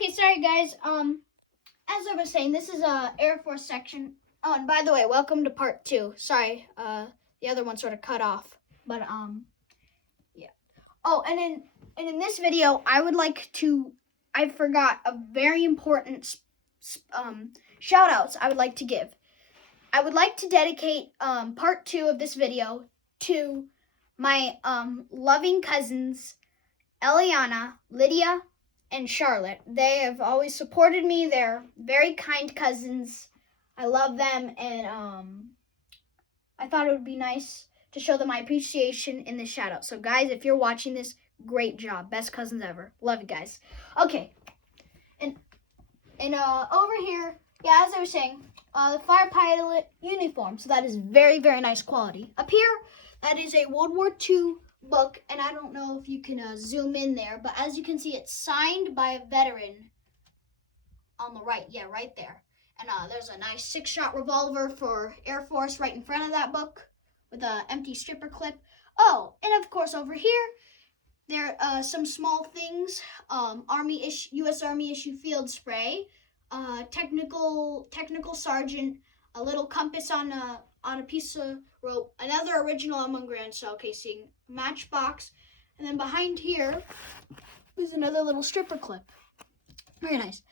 Okay, sorry guys. As I was saying, this is a Air Force section. Oh, and by the way, welcome to part 2. Sorry, the other one sort of cut off. But yeah. Oh, and in this video, I forgot a very important shout outs I would like to give. I would like to dedicate part 2 of this video to my loving cousins, Eliana, Lydia, and Charlotte. They have always supported me. They're very kind cousins. I love them, and I thought it would be nice to show them my appreciation in this shout out. So guys, if you're watching this, great job. Best cousins ever. Love you guys. Okay. And over here, yeah, as I was saying, the fire pilot uniform. So that is very, very nice quality. Up here, that is a World War II book, and I don't know if you can zoom in there, but as you can see, it's signed by a veteran on the right. Yeah, right there. And there's a nice 6-shot revolver for Air Force right in front of that book with an empty stripper clip. Oh, and of course over here, there are some small things. U.S. Army issue field spray, technical sergeant, a little compass on a piece of rope, another original M1 Grand shell casing, matchbox, and then behind here is another little stripper clip. Very nice.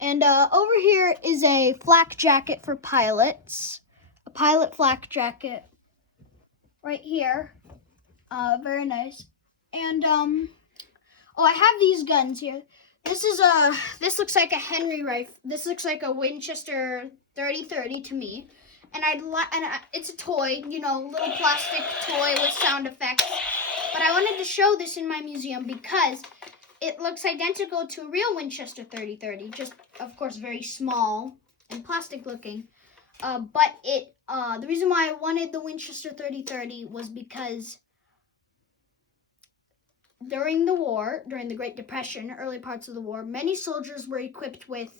And over here is a flak jacket for pilots, a pilot flak jacket right here. Very nice. And oh, I have these guns here. This looks like a Henry rifle. This looks like a Winchester 30-30 to me. And it's a toy, little plastic toy with sound effects. But I wanted to show this in my museum because it looks identical to a real Winchester 30-30, just of course very small and plastic looking. But the reason why I wanted the Winchester 30-30 was because during the Great Depression, early parts of the war, many soldiers were equipped with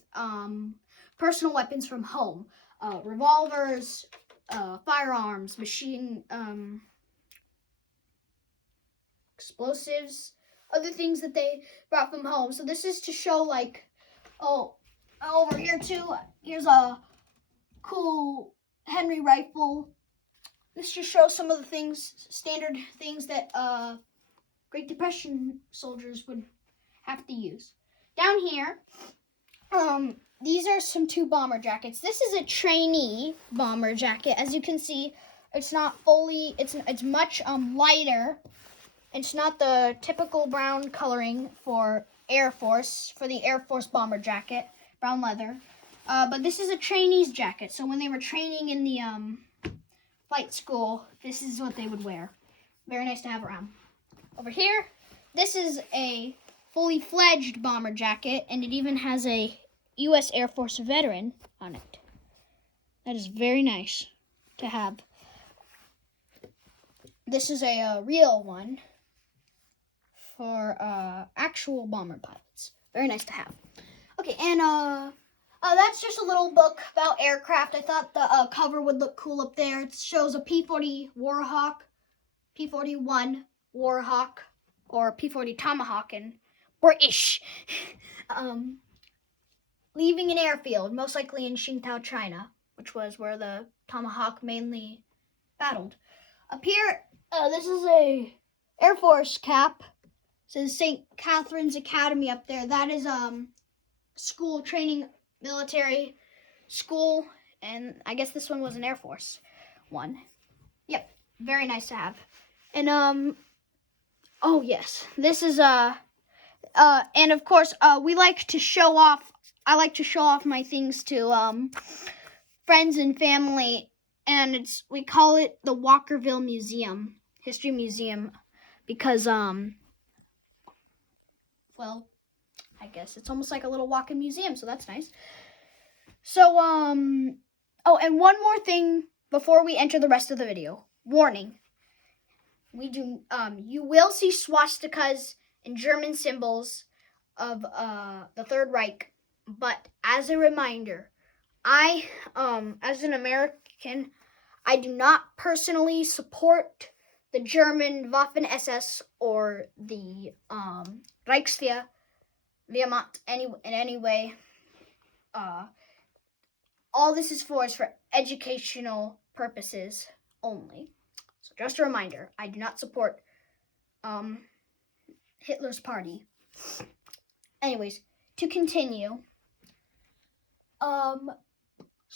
personal weapons from home. Revolvers, firearms, explosives, other things that they brought from home. So this is to show, over here too, here's a cool Henry rifle. This just shows some of the standard things that Great Depression soldiers would have to use. Down here, these are some 2 bomber jackets. This is a trainee bomber jacket. As you can see, it's not fully, it's much lighter. It's not the typical brown coloring for Air Force, for the Air Force bomber jacket, brown leather. But this is a trainee's jacket. So when they were training in the flight school, this is what they would wear. Very nice to have around. Over here, this is a fully fledged bomber jacket, and it even has a U.S. Air Force veteran on it. That is very nice to have. This is a real one for actual bomber pilots. Very nice to have. Okay, and that's just a little book about aircraft. I thought the cover would look cool up there. It shows a P-40 Warhawk, P-41 Warhawk, or P-40 Tomahawk in British, leaving an airfield, most likely in Qingdao, China, which was where the Tomahawk mainly battled. Up here, this is a Air Force cap. It says St. Catherine's Academy up there. That is school training, military school, and I guess this one was an Air Force one. Yep, very nice to have. And oh yes, this is and of course we like to show off. I like to show off my things to friends and family, and we call it the Walkerville Museum, History Museum, because well, I guess it's almost like a little walk-in museum, so that's nice. So oh, and one more thing before we enter the rest of the video. Warning. You will see swastikas and German symbols of the Third Reich, but as a reminder, I, as an American, I do not personally support the German Waffen-SS or the Reichswehr. in any way. All this is for educational purposes only. So just a reminder, I do not support Hitler's party. Anyways, to continue. So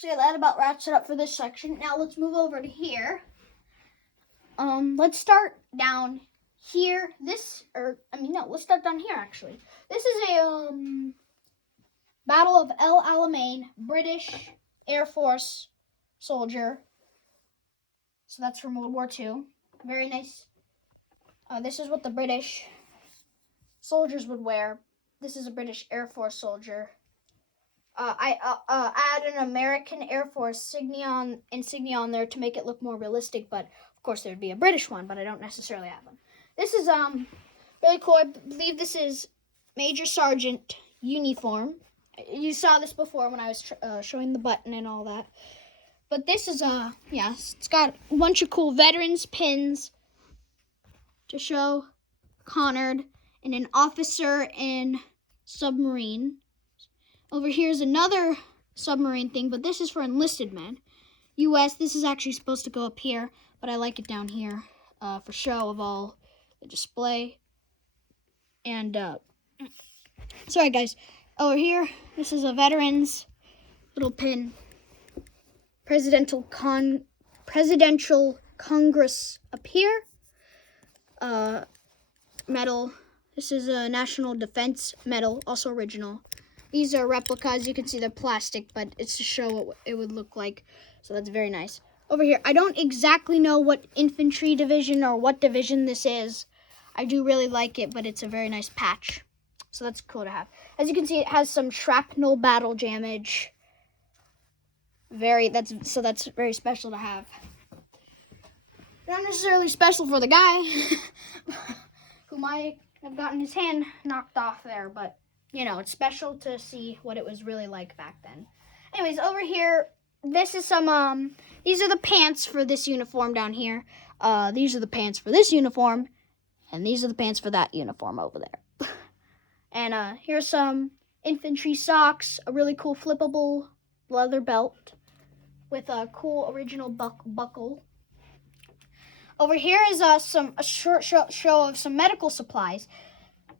yeah, that about wraps it up for this section. Now let's move over to here. Let's start down here. Let's start down here actually. This is a Battle of El Alamein, British Air Force soldier. So that's from World War II. Very nice. This is what the British soldiers would wear. This is a British Air Force soldier. I add an American Air Force insignia on there to make it look more realistic, but of course there would be a British one, but I don't necessarily have one. This is really cool. I believe this is Major Sergeant uniform. You saw this before when I was showing the button and all that. But this is it's got a bunch of cool veterans pins to show Connard and an officer in submarine. Over here is another submarine thing, but this is for enlisted men. U.S., this is actually supposed to go up here, but I like it down here for show of all the display. And, sorry guys, over here, this is a veterans little pin. Presidential Congress up here. Medal. This is a National Defense Medal, also original. These are replicas. You can see they're plastic, but it's to show what it would look like. So that's very nice. Over here, I don't exactly know what infantry division or what division this is. I do really like it, but it's a very nice patch. So that's cool to have. As you can see, it has some shrapnel battle damage. That's very special to have. Not necessarily special for the guy who might have gotten his hand knocked off there, but you know, it's special to see what it was really like back then. Anyways, over here, this is some these are the pants for this uniform down here. These are the pants for this uniform, and these are the pants for that uniform over there. And here's some infantry socks, a really cool flippable leather belt with a cool original buckle. Over here is a short show of some medical supplies.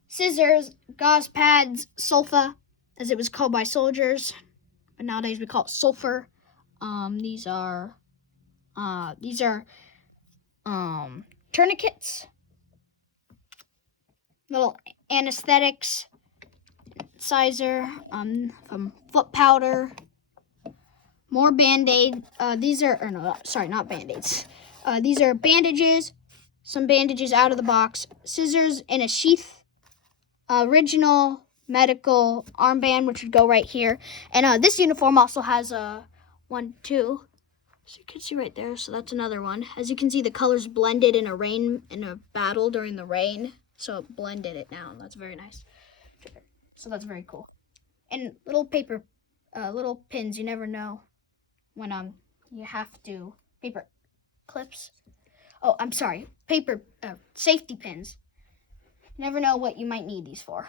Scissors, gauze pads, sulfa, as it was called by soldiers, but nowadays we call it sulfur. These are tourniquets, little anesthetics, sizer, foot powder, more Band-Aid. These are not Band-Aids. These are bandages, some bandages out of the box, scissors in a sheath, original medical armband, which would go right here. And this uniform also has a 1, 2. So you can see right there. So that's another one. As you can see, the colors blended in a battle during the rain. So it blended it now. That's very nice. So that's very cool. And little paper, little pins. You never know when you have to paper clips. Oh, I'm sorry. Paper safety pins. You never know what you might need these for.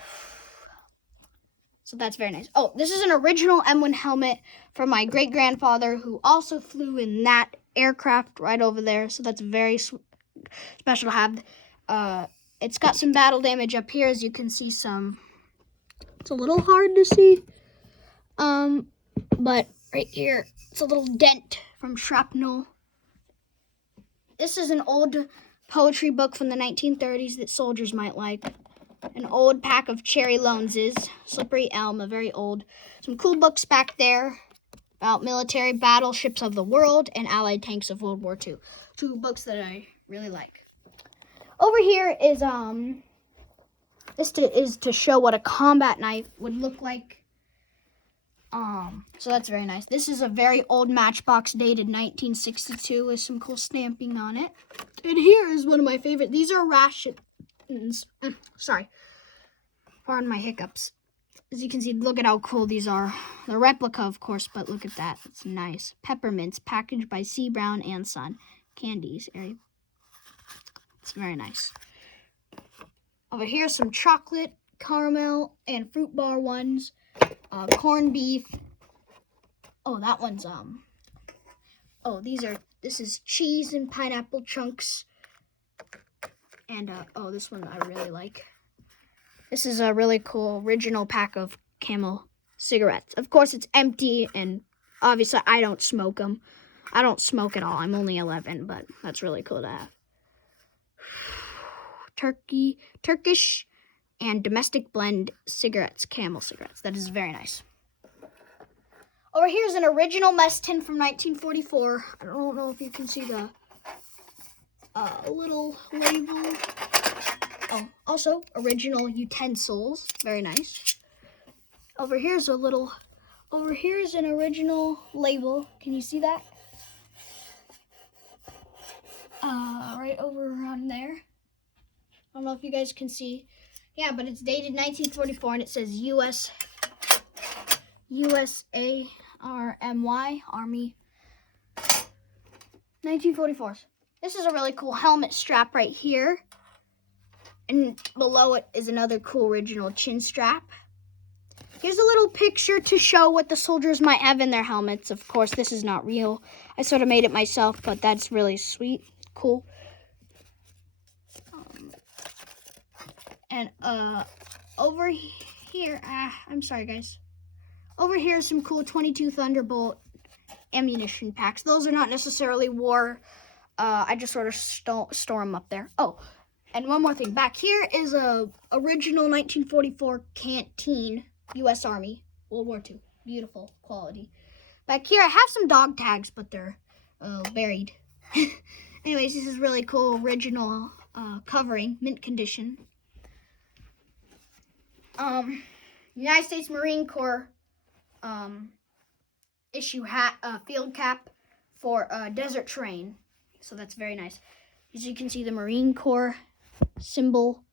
So that's very nice. Oh, this is an original M1 helmet from my great-grandfather who also flew in that aircraft right over there. So that's very special to have. It's got some battle damage up here, as you can see some. It's a little hard to see. But right here, it's a little dent from shrapnel. This is an old poetry book from the 1930s that soldiers might like. An old pack of Cherry Lownses, Slippery Elm, a very old. Some cool books back there about military battleships of the world and Allied tanks of World War II. 2 books that I really like. Over here is is to show what a combat knife would look like. So that's very nice. This is a very old matchbox dated 1962 with some cool stamping on it. And here is one of my favorite. These are rations. Sorry. Pardon my hiccups. As you can see, look at how cool these are. The replica, of course, but look at that. It's nice. Peppermints, packaged by C. Brown and Son. Candies. It's very nice. Over here, some chocolate caramel and fruit bar ones, corned beef. Oh, that one's oh, this is cheese and pineapple chunks. And oh, this one I really like. This is a really cool original pack of Camel cigarettes. Of course, it's empty, and obviously I don't smoke them. I don't smoke at all. I'm only 11, but that's really cool to have. Turkish and domestic blend cigarettes, Camel cigarettes. That is very nice. Over here's an original mess tin from 1944. I don't know if you can see the little label. Oh, also original utensils. Very nice. Over here's an original label. Can you see that? Right over around there. I don't know if you guys can see. Yeah, but it's dated 1944 and it says USARMY, Army. 1944. This is a really cool helmet strap right here. And below it is another cool original chin strap. Here's a little picture to show what the soldiers might have in their helmets. Of course, this is not real. I sort of made it myself, but that's really sweet. Cool. And over here, I'm sorry, guys. Over here is some cool 22 Thunderbolt ammunition packs. Those are not necessarily war. I just sort of store them up there. Oh, and one more thing. Back here is a original 1944 canteen, U.S. Army, World War II. Beautiful quality. Back here, I have some dog tags, but they're buried. Anyways, this is really cool original covering, mint condition. United States Marine Corps issue field cap for desert terrain. So that's very nice. As you can see, the Marine Corps symbol,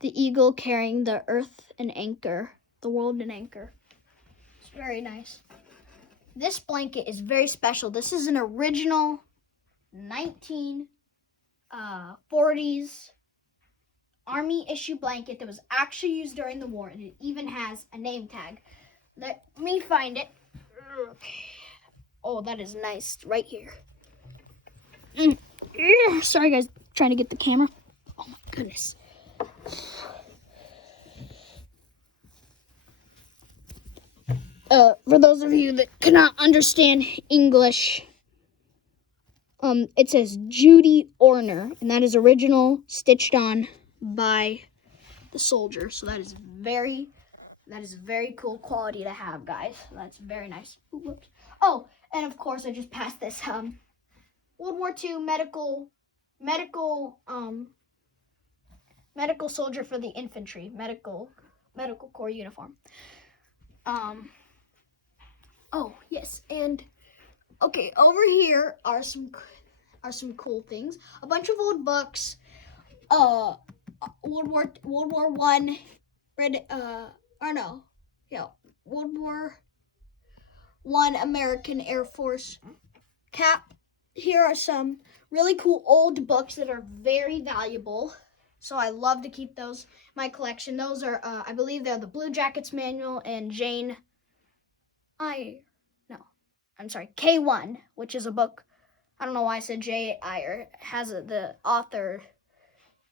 the eagle carrying the earth and anchor, the world and anchor. It's very nice. This blanket is very special. This is an original 1940s Army issue blanket that was actually used during the war, and it even has a name tag. Let me find it. Oh, that is nice. Right here. Sorry, guys. Trying to get the camera. Oh, my goodness. For those of you that cannot understand English, it says Judy Orner, and that is original, stitched on by the soldier. So that is very cool quality to have, guys. So that's very nice. Ooh, whoops. Oh, and of course, I just passed this World War II medical soldier for the infantry, medical corps uniform. Oh yes, and okay, over here are some cool things. A bunch of old books. World War One, World War One American Air Force cap. Here are some really cool old books that are very valuable. So I love to keep those in my collection. Those are, I believe they're the Blue Jackets Manual and K1, which is a book. I don't know why I said J.I. or the author.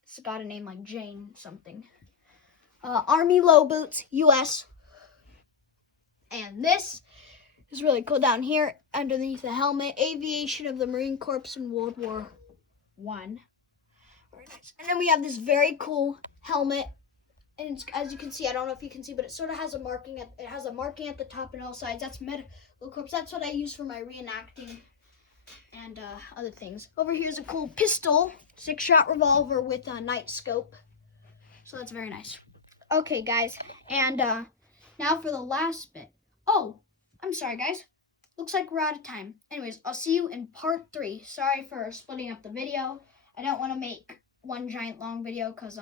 It's got a name like Jane something. Army Low Boots, U.S. And this is really cool down here underneath the helmet. Aviation of the Marine Corps in World War I. Very nice. And then we have this very cool helmet. And it's, as you can see, I don't know if you can see, but it sort of has a marking at the top and all sides. That's medical corps. That's what I use for my reenacting and other things. Over here is a cool pistol, 6-shot revolver with a night scope. So that's very nice. Okay, guys, and now for the last bit. Oh, I'm sorry, guys. Looks like we're out of time. Anyways, I'll see you in part 3. Sorry for splitting up the video. I don't want to make one giant long video because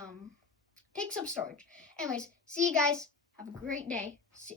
takes up storage. Anyways, see you guys. Have a great day.